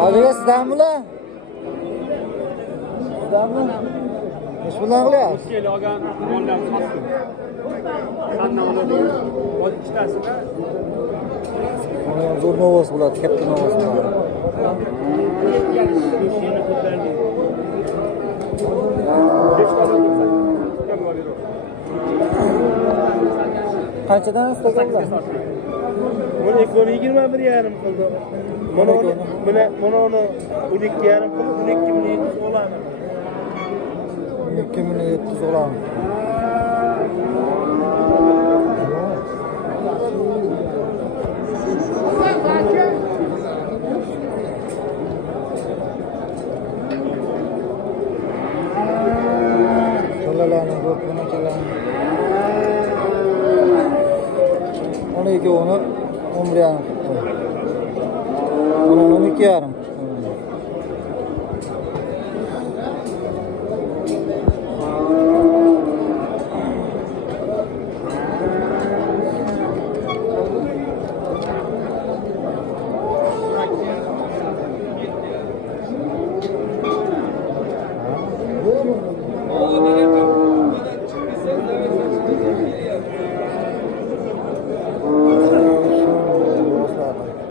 Hozirga sizdan bular? Sizdanmi? Ish bilan qilyapsiz? Keling olgan mollarni sotdim. Sandan oladi. O'z ikkitasida Mana zo'r novos bo'ladi, katta novos bo'ladi. Qanchadan istaganlar? Buni ekoni 21,5 qildi. Mana uni 12,5 qildi, 12,700 oladi. 2700 oladi. Kalalarning ko'pini kelar. Ona ikkovini 11,5 qildi. Mana 12,5.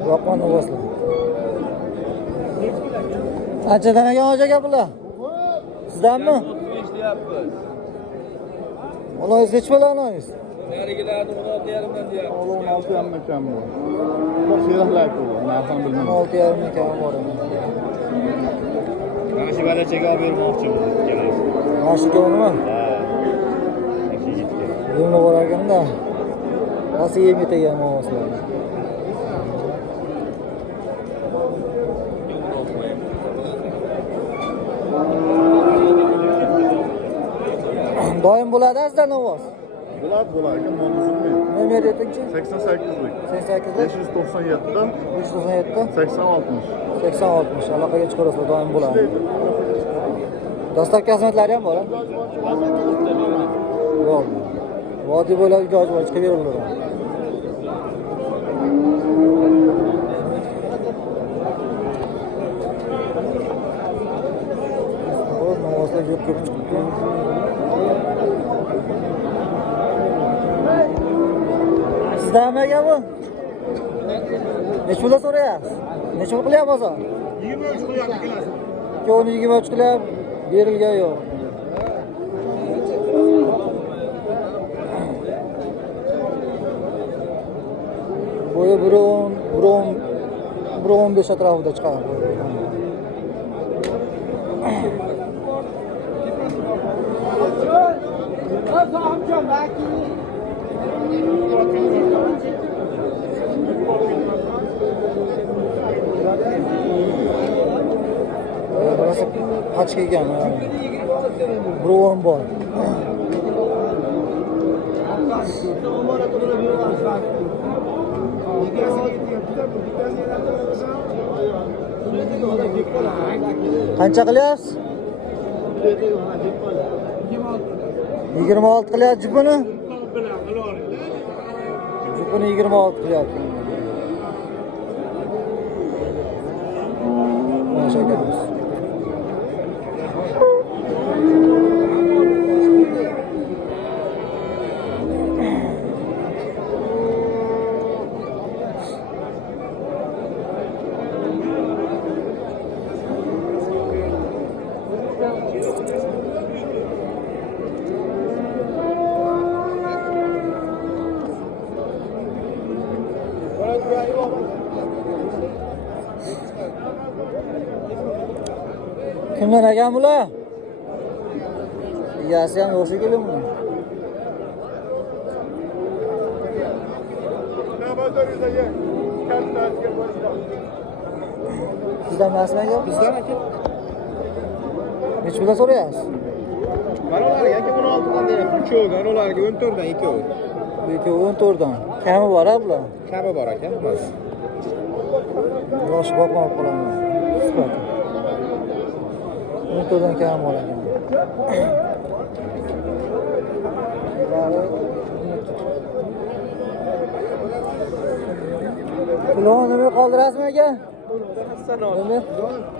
Yo'qman o'g'izlar. Qanchadan ekan hoji aka bular? Sizdanmi? 35 deyapmiz. Olaysiz nech pula olaysiz? Narigilarni 16,5 dan deyapmiz. 16,5 ekan bu. Bu siyahlar bu. Narxini bilmayman. 6,5 ekan bor. Mana shu balachaga olib bermoqchimiz. Kelasiz. Mashika nima? Ha. Yigitga. Yo'lni bor ekanda. Nasıl yem yetegan mavoslar. Doim bo'ladi sizda novoz. Bo'ladi ekan, men uzunmi? Nomer aytingchi? 88lik. 88 597 dan 597 80 60. 80 60 aloqaga chiqarasizlar, doim bo'ladi. Dastlabki xizmatlari ham bor. Yo'q. Vodiy bo'ylab iloji bor, chiqib beriladi. O'z novozlar ko'p chiqibdi. Sizdanmi aka bu? Nech pul so'rayapsiz? Nech pul qilyapsiz bozor? 23 qo'yadi kelasiz. Ikkovini 23 qilyap, berilgan yo'q. Bo'yi 1.15 atrofida chiqadi. Burası kaç ekan? 1.10 bor. Qancha qilyapsiz? 26 qilyapti jupini. Jupini 26 qilyapti. Maşallah. Kimdan ekan bular? Egasi ham yo'q shekilli buni. Sizdan emasmi aka? Bizdan aka. Nech pul so'rayapsiz? Mana ularga aka 16 dan deyapti. Uchoviga, ularga 14 dan ikkovi. Bu ikkovi 14 dan. Kami bor bular? Kami bor aka. Yosh boqmay qolaman. Sifat. 14 dan kami bor ekan. Ulan nima qoldirasizmi aka? Nomer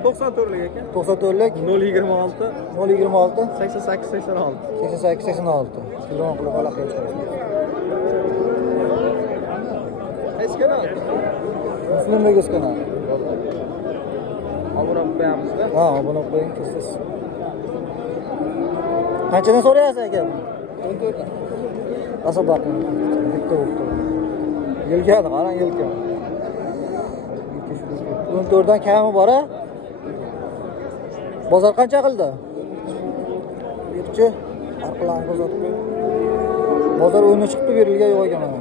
94lik aka. 94lik 026 026 88 86. 88 86. Telefon qilib aloqaga chiqasiz. Qaysi kanal? Muslimbek kanal. Obuna bo'lib qo'yamizda. Ha, obuna qo'ying siz. Qanchadan so'rayapsiz aka? 14. Asab baqing. Bitta bo'ldi. Yelkani qarang, yelka. 14 dan kami bor-a? Bozor qancha qildi? Yurchi, orqalarni ko'rsatib qo'y. Bozor o'yini chiqdi, berilgan yo'q ekan mana.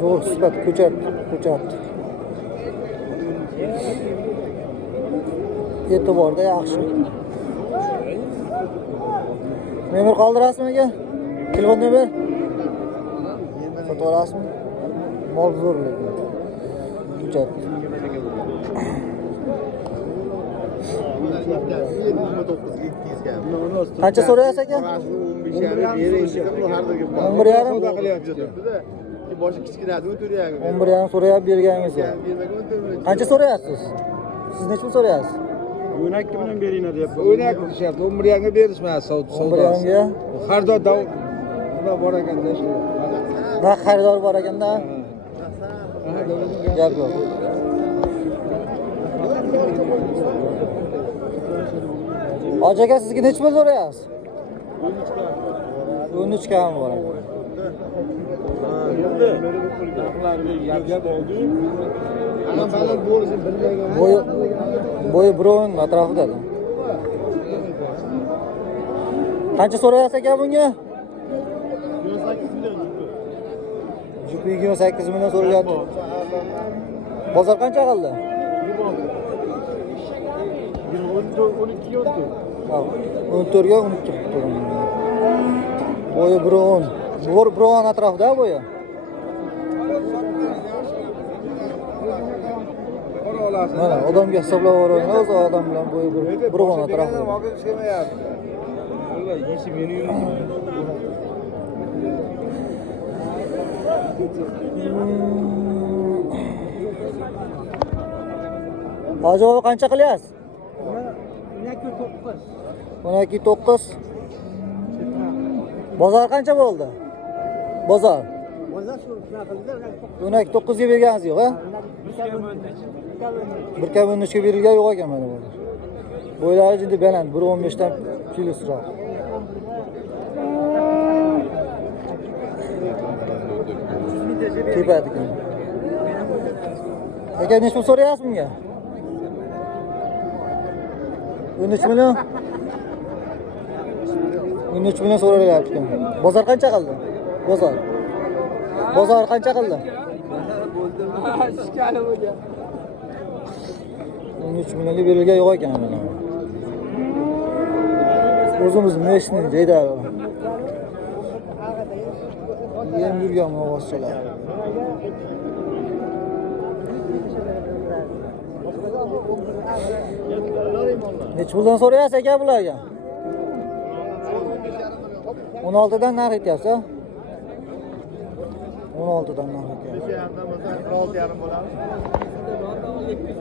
Zo'r sifat ko'chat. E'tiborda yaxshi. Nomer qoldirasizmi aka? Telefon nomer? Fotoğrafsın. Mal zor lekin. Ko'chat. Qancha so'rayapsiz aka? 11,5. Boshi kichkinasi o'tiryapti. 11,5 so'rayapti, berganingiz yo'q. Qancha so'rayapsiz? Siz nechta so'rayapsiz? 12 bilan beringlar deyapti. 12 deyapti. 11 ga berishmas savdo. 11,5 ga. Xaridor nima bor ekanda shu. Na xaridor bor ekanda. Gap yo'q. Hoji aka, sizga necha pul so'rayapsiz? 13 kam bor. Bo'yi birovning atrofida. Qancha so'rayapsiz aka bunga? 28 million so'rayapti. Bozor qancha qildi? 14 ga 12 turibdi. Bo'yi birovning atrofida bo'yi. Mana odamga hisoblab o'ragan o'zi odam bilan bo'yi birovning atrofida. Hoji baba qancha qilyapsiz? 12,9. Bozor qancha bo'ldi? Bozor 12,9 ga berganingiz yo'q, ha? 1,13 ga berilgan yo'q ekan mana bu. Bo'ylari juda baland, 1,15 dan kilosroq. Tepadi ekan. Aka, necha pul so'rayapsiz bunga? 13 million. 13 million so'ralyapti ekan. Bozor qancha qildi? Bozor qancha qildi? 13 millionga berilgan yo'q ekan mana. O'zimiz meshning joydagi. Yem yurgan ovozchalar. Necha puldan so'rayapsiz aka bularga? 16 dan narx aytyapsiz, ha? 16 dan narx aytyapsiz. 16,5 bo'ladi.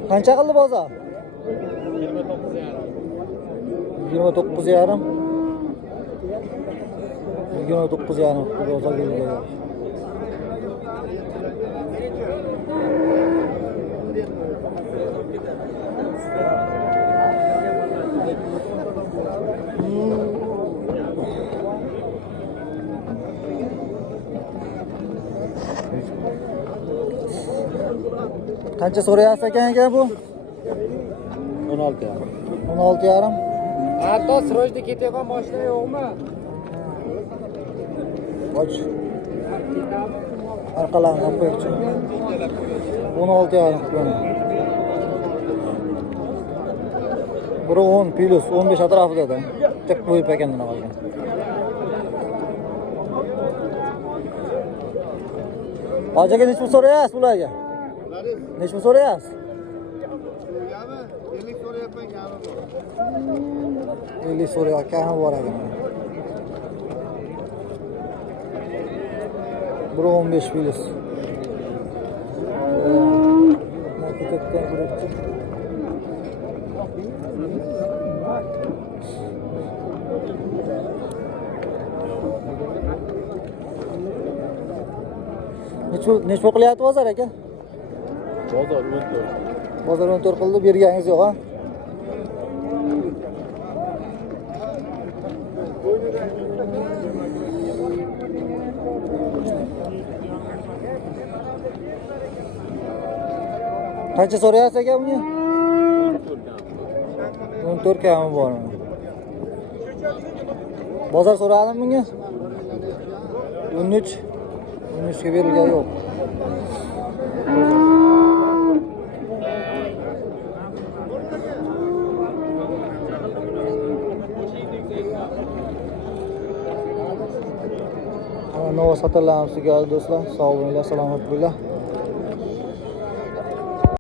Qancha qildi bozor? 29,5. 29,5 bozor belgilagan. Qancha so'rayapsiz ekan bu? 16. 16,5. Hatto sirojda ketayotgan mashina yo'qmi? Och. Arqalarni olib qo'ychi. 16,5 qilgan. Biri 10 plus 15 atrofida. Tek qo'yib ekandan olgan. Hoji aka, necha pul so'rayapsiz bularga? Necha pul so'rayapsiz? 50 so'rayapman, kami bor. 50 so'rayapti, kami bor ekan. 1,15 plus. Necha qilyapti bozor aka? Bozor 14. Bozor 14 qildi, berganingiz yo'q, ha? Qancha so'rayapsiz aka bunga? 14 kami bor. Bozor so'radim bunga? 13. 13 ga berilgan yo'q. Nova sotalarimiz keldi do'stlar. Sog' bo'linglar, salomat bo'linglar.